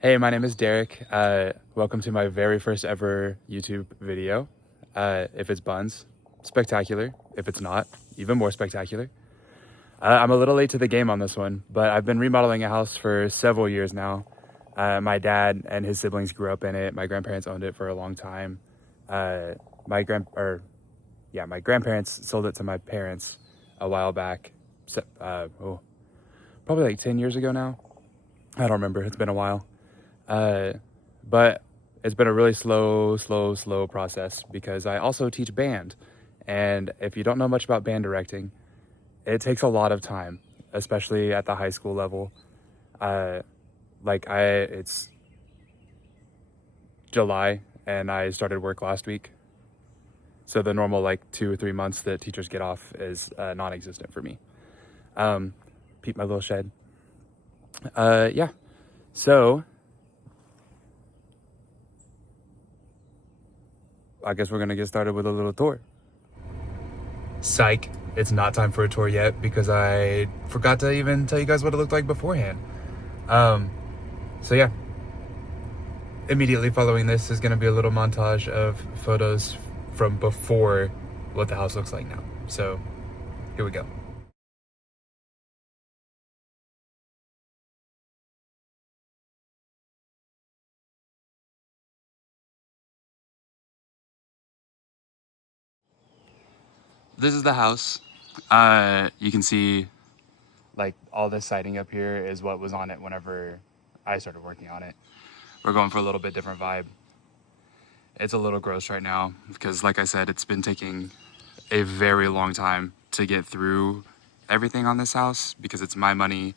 Hey, my name is Derek. Welcome to my very first ever YouTube video. If it's buns, spectacular. If it's not, even more spectacular. I'm a little late to the game on this one, but I've been remodeling a house for several years now. My dad and his siblings grew up in it. My grandparents owned it for a long time. Uh, my my grandparents sold it to my parents a while back. Probably like 10 years ago now. I don't remember. It's been a while. Uh, but it's been a really slow process because I also teach band. And if you don't know much about band directing, it takes a lot of time, especially at the high school level. Uh, it's July and I started work last week. So the normal 2 or 3 months that teachers get off is non-existent for me. Peep my little shed. Yeah. So I guess we're gonna get started with a little tour. Psych, it's not time for a tour yet because I forgot to even tell you guys what it looked like beforehand. So yeah, immediately following this is gonna be a little montage of photos from before what the house looks like now. So here we go. This is the house. You can see like all this siding up here is what was on it whenever I started working on it. We're going for a little bit different vibe. It's a little gross right now because, like I said, it's been taking a very long time to get through everything on this house because it's my money.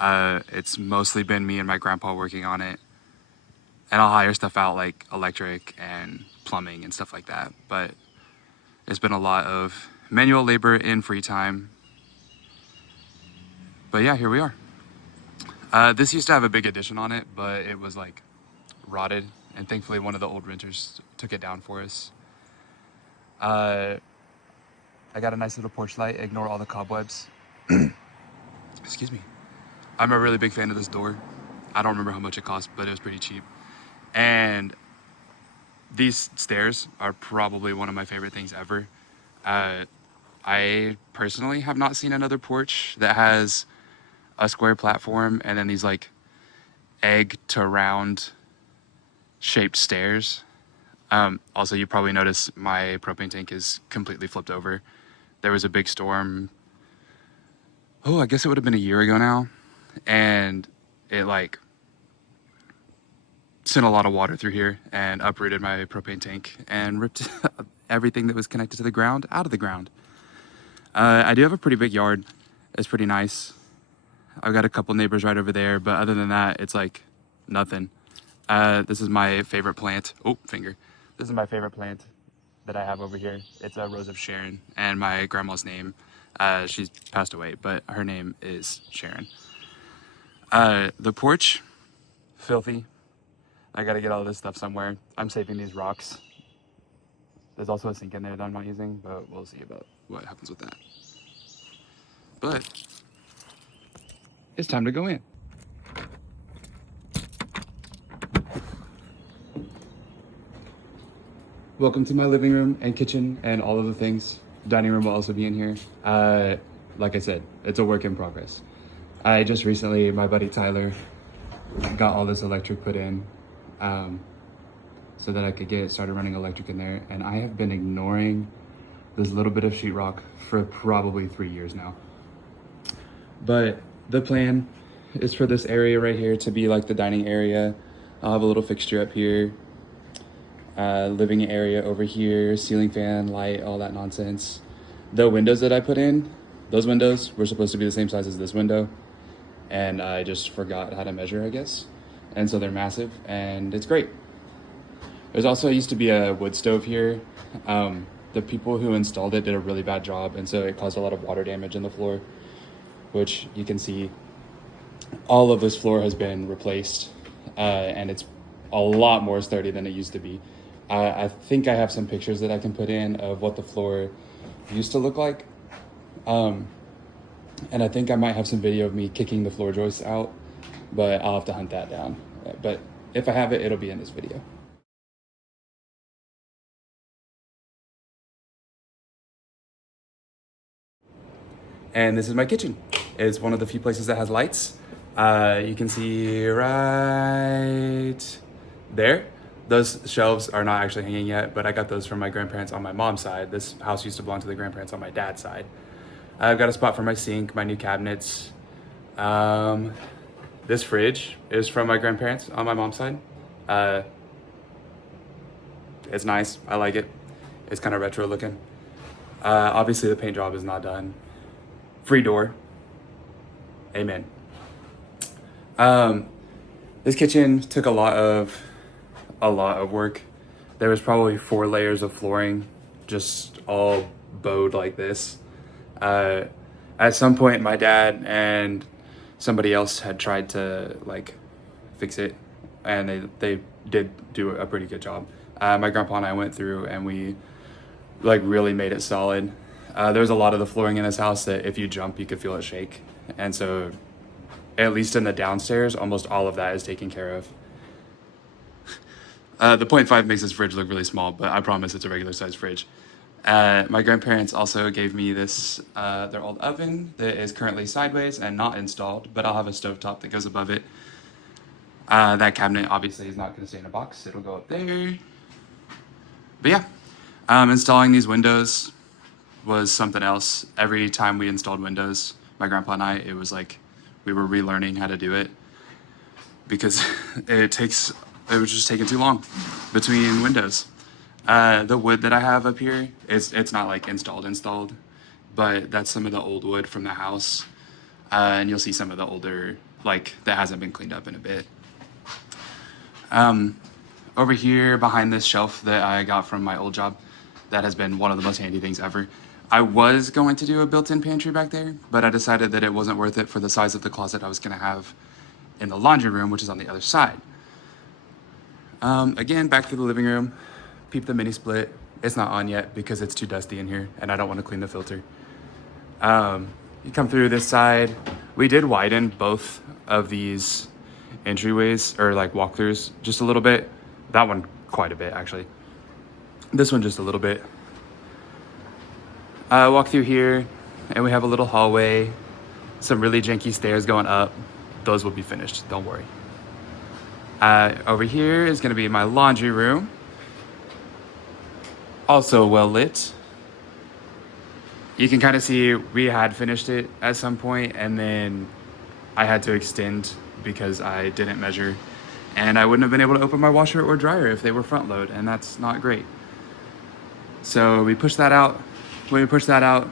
It's mostly been me and my grandpa working on it. And I'll hire stuff out like electric and plumbing and stuff like that. But it's been a lot of manual labor in free time. But yeah, here we are. This used to have a big addition on it, but it was like rotted. And thankfully one of the old renters took it down for us. I got a nice little porch light. Ignore all the cobwebs. Excuse me. I'm a really big fan of this door. I don't remember how much it cost, but it was pretty cheap. And these stairs are probably one of my favorite things ever. I personally have not seen another porch that has a square platform and then these like egg to round shaped stairs. Also, you probably noticed my propane tank is completely flipped over. There was a big storm. I guess it would have been a year ago now. And it like sent a lot of water through here and uprooted my propane tank and ripped everything that was connected to the ground out of the ground. I do have a pretty big yard. It's pretty nice. I've got a couple neighbors right over there, but other than that, it's like nothing. This is my favorite plant. Oh, finger. This is my favorite plant that I have over here. It's a Rose of Sharon, and my grandma's name. She's passed away, but her name is Sharon. The porch, filthy. I gotta get all this stuff somewhere. I'm saving these rocks. There's also a sink in there that I'm not using, but we'll see about what happens with that. But it's time to go in. Welcome to my living room and kitchen and all of the things. Dining room will also be in here. Like I said, it's a work in progress. I just recently, my buddy Tyler, got all this electric put in so that I could get started running electric in there. And I have been ignoring this little bit of sheetrock for probably 3 years now. But the plan is for this area right here to be like the dining area. I'll have a little fixture up here. Living area over here, ceiling fan, light, all that nonsense. The windows that I put in, those windows were supposed to be the same size as this window. And I just forgot how to measure, I guess. And so they're massive and it's great. There's also used to be a wood stove here. The people who installed it did a really bad job. And so it caused a lot of water damage in the floor, which you can see all of this floor has been replaced. And it's a lot more sturdy than it used to be. I think I have some pictures that I can put in of what the floor used to look like. And I think I might have some video of me kicking the floor joists out, but I'll have to hunt that down. but if I have it, it'll be in this video. And this is my kitchen. It's one of the few places that has lights. You can see right there. Those shelves are not actually hanging yet, but I got those from my grandparents on my mom's side. This house used to belong to the grandparents on my dad's side. I've got a spot for my sink, my new cabinets. This fridge is from my grandparents on my mom's side. It's nice, I like it. It's kind of retro looking. Obviously the paint job is not done. Free door, amen. This kitchen took a lot of work. There was probably 4 layers of flooring, just all bowed like this. At some point, my dad and somebody else had tried to like fix it, and they did do a pretty good job. My grandpa and I went through and we like really made it solid. There's a lot of the flooring in this house that if you jump, you could feel it shake. And so at least in the downstairs, almost all of that is taken care of. The 0.5 makes this fridge look really small, but I promise it's a regular size fridge. My grandparents also gave me this, their old oven that is currently sideways and not installed, but I'll have a stovetop that goes above it. That cabinet obviously is not going to stay in a box. It'll go up there. But yeah, installing these windows was something else. Every time we installed windows, my grandpa and I, it was like we were relearning how to do it because it was just taking too long between windows. The wood that I have up here, it's not like installed, but that's some of the old wood from the house. And you'll see some of the older, like that hasn't been cleaned up in a bit. Over here behind this shelf that I got from my old job, that has been one of the most handy things ever. I was going to do a built-in pantry back there, but I decided that it wasn't worth it for the size of the closet I was gonna have in the laundry room, which is on the other side. Again, back to the living room. Peep the mini split. It's not on yet because it's too dusty in here and I don't want to clean the filter. You come through this side. We did widen both of these entryways or like walkthroughs just a little bit. That one quite a bit actually. This one just a little bit. Walk through here and we have a little hallway, some really janky stairs going up. Those will be finished, don't worry. Over here is gonna be my laundry room. Also well lit. You can kind of see we had finished it at some point and then I had to extend because I didn't measure and I wouldn't have been able to open my washer or dryer if they were front load, and that's not great. So we pushed that out. When we pushed that out,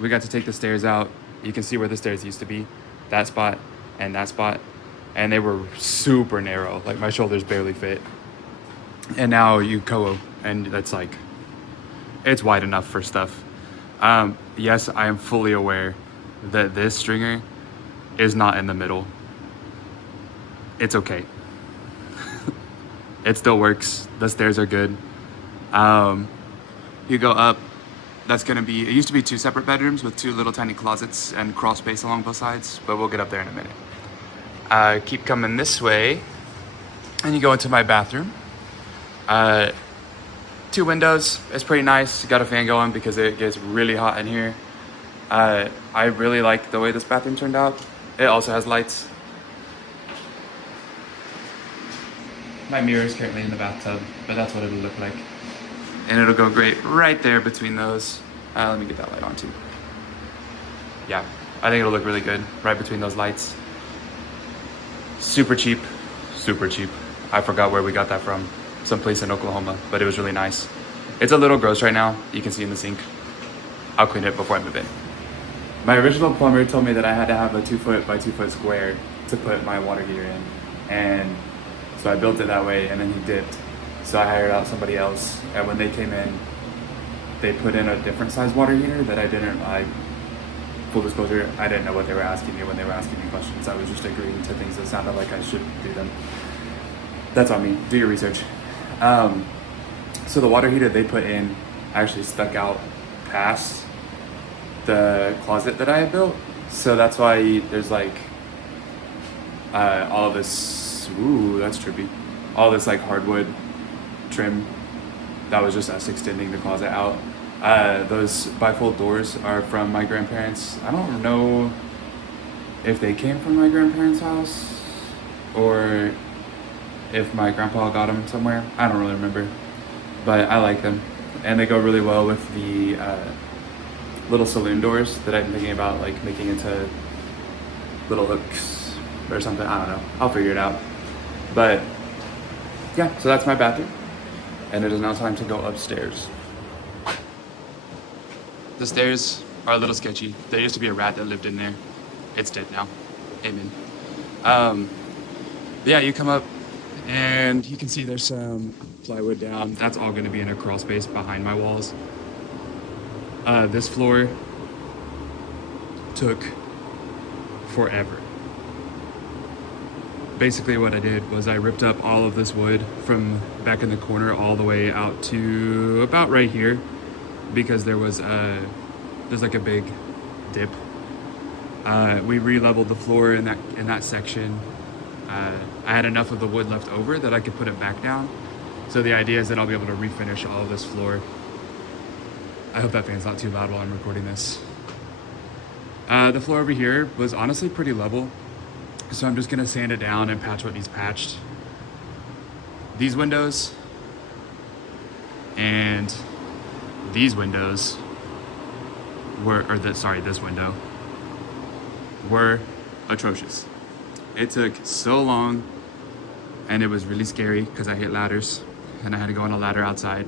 we got to take the stairs out. You can see where the stairs used to be, that spot and that spot. And they were super narrow, like my shoulders barely fit. And now you go and that's like, it's wide enough for stuff. Yes, I am fully aware that this stringer is not in the middle. It's okay. It still works. The stairs are good. You go up, that's gonna be, it used to be 2 separate bedrooms with 2 little tiny closets and crawl space along both sides, but we'll get up there in a minute. Keep coming this way and you go into my bathroom. 2 windows, it's pretty nice. Got a fan going because it gets really hot in here. I really like the way this bathroom turned out. It also has lights. My mirror is currently in the bathtub, but that's what it'll look like. And it'll go great right there between those. Let me get that light on too. Yeah, I think it'll look really good right between those lights. Super cheap, super cheap. I forgot where we got that from. Someplace in Oklahoma, but it was really nice. It's a little gross right now. You can see in the sink. I'll clean it before I move in. My original plumber told me that I had to have a 2 foot by 2 foot square to put my water heater in. And so I built it that way and then he dipped. So I hired out somebody else. And when they came in, they put in a different size water heater that I didn't like. Full disclosure, I didn't know what they were asking me when they were asking me questions. I was just agreeing to things that sounded like I should do them. That's on me, do your research. So the water heater they put in actually stuck out past the closet that I had built. So that's why there's like all of this ooh, that's trippy. All this like hardwood trim that was just us extending the closet out. Those bifold doors are from my grandparents. I don't know if they came from my grandparents' house or if my grandpa got them somewhere. I don't really remember, but I like them, and they go really well with the little saloon doors that I've been thinking about like making into little hooks or something. I don't know. I'll figure it out. But yeah, so that's my bathroom, and it is now time to go upstairs. The stairs are a little sketchy. There used to be a rat that lived in there. It's dead now. Amen. Yeah, you come up and you can see there's some plywood down. That's all going to be in a crawl space behind my walls. This floor took forever. Basically what I did was I ripped up all of this wood from back in the corner all the way out to about right here, because there's like a big dip. We re-leveled the floor in that section. I had enough of the wood left over that I could put it back down. So the idea is that I'll be able to refinish all of this floor. I hope that fan's not too loud while I'm recording this. The floor over here was honestly pretty level, so I'm just gonna sand it down and patch what needs patched. These windows and these windows this window were atrocious. It took so long, and it was really scary because I hate ladders, and I had to go on a ladder outside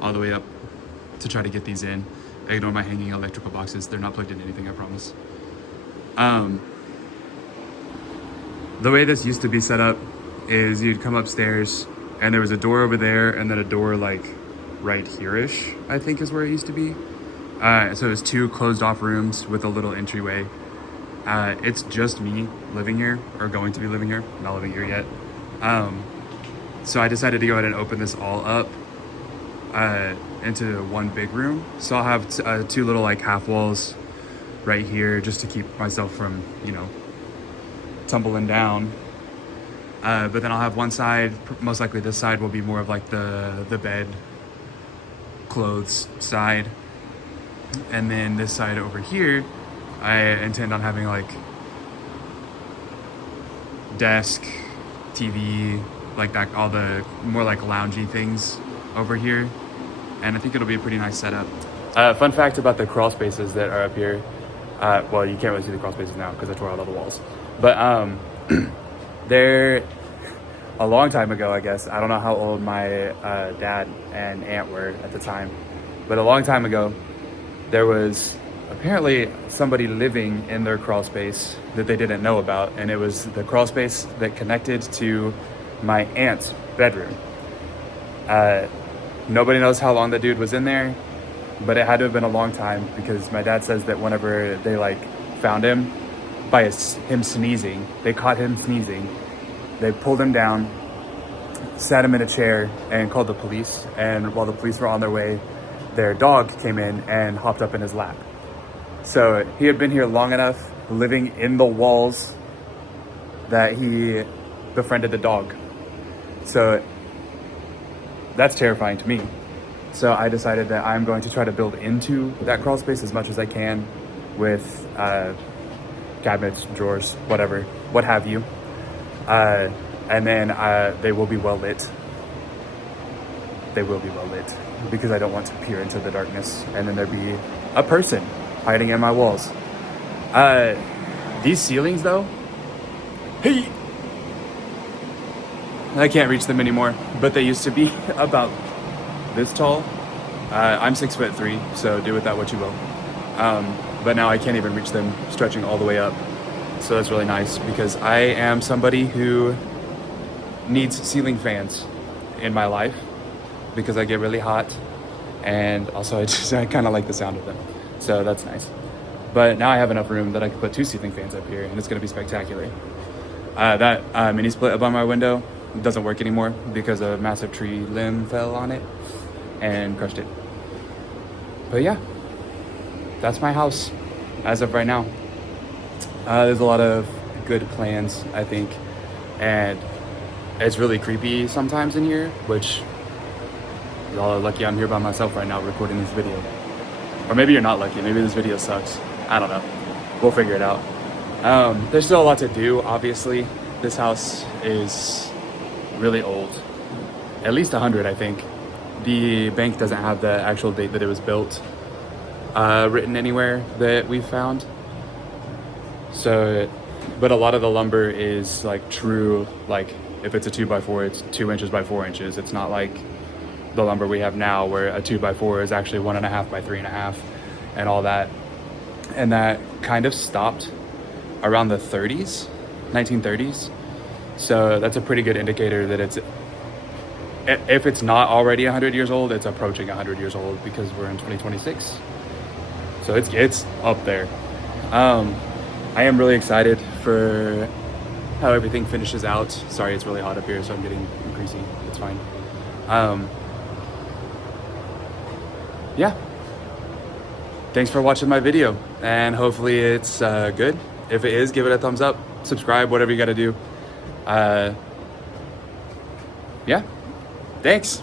all the way up to try to get these in. Ignore my hanging electrical boxes. They're not plugged into anything, I promise. The way this used to be set up is you'd come upstairs and there was a door over there and then a door like right here-ish, I think is where it used to be. So it was two closed off rooms with a little entryway. It's just me living here, or going to be living here, not living here yet. So I decided to go ahead and open this all up into one big room. So I'll have two little like half walls right here just to keep myself from, tumbling down. But then I'll have one side, most likely this side will be more of like the bed, clothes side. And then this side over here, I intend on having like desk, TV, like that, all the more like loungy things over here. And I think it'll be a pretty nice setup. Fun fact about the crawl spaces that are up here. Well, you can't really see the crawl spaces now because I tore out all the walls. But they're a long time ago, I guess. I don't know how old my dad and aunt were at the time, but a long time ago, there was apparently somebody living in their crawl space that they didn't know about, and it was the crawl space that connected to my aunt's bedroom. Nobody knows how long the dude was in there, but it had to have been a long time, because my dad says that whenever they like found him by him sneezing, they caught him sneezing, they pulled him down, sat him in a chair, and called the police. And while the police were on their way, their dog came in and hopped up in his lap. So he had been here long enough, living in the walls, that he befriended the dog. So that's terrifying to me. So I decided that I'm going to try to build into that crawl space as much as I can with cabinets, drawers, whatever, what have you. And then they will be well lit. They will be well lit, because I don't want to peer into the darkness and then there be a person hiding in my walls. These ceilings though, hey, I can't reach them anymore, but they used to be about this tall. I'm 6'3", so do with that what you will. But now I can't even reach them, stretching all the way up. So that's really nice, because I am somebody who needs ceiling fans in my life, because I get really hot, and also I kind of like the sound of them. So that's nice. But now I have enough room that I can put two ceiling fans up here, and it's going to be spectacular. That mini split above my window doesn't work anymore because a massive tree limb fell on it and crushed it. But yeah, that's my house as of right now. There's a lot of good plans, I think, and it's really creepy sometimes in here, which y'all are lucky I'm here by myself right now recording this video. Or maybe you're not lucky, maybe this video sucks. I don't know, we'll figure it out. There's still a lot to do, obviously. This house is really old, at least 100, I think. The bank doesn't have the actual date that it was built written anywhere that we've found. So, but a lot of the lumber is like true, like if it's a 2x4, it's 2 inches by 4 inches. It's not like the lumber we have now where a 2x4 is actually 1.5 by 3.5 and all that. And that kind of stopped around the 1930s. So that's a pretty good indicator that it's, if it's not already 100 years old, it's approaching 100 years old because we're in 2026. So it's up there. I am really excited for how everything finishes out. Sorry, it's really hot up here, so I'm getting greasy. It's fine. Yeah. Thanks for watching my video, and hopefully it's good. If it is, give it a thumbs up, subscribe, whatever you gotta do. Yeah, thanks.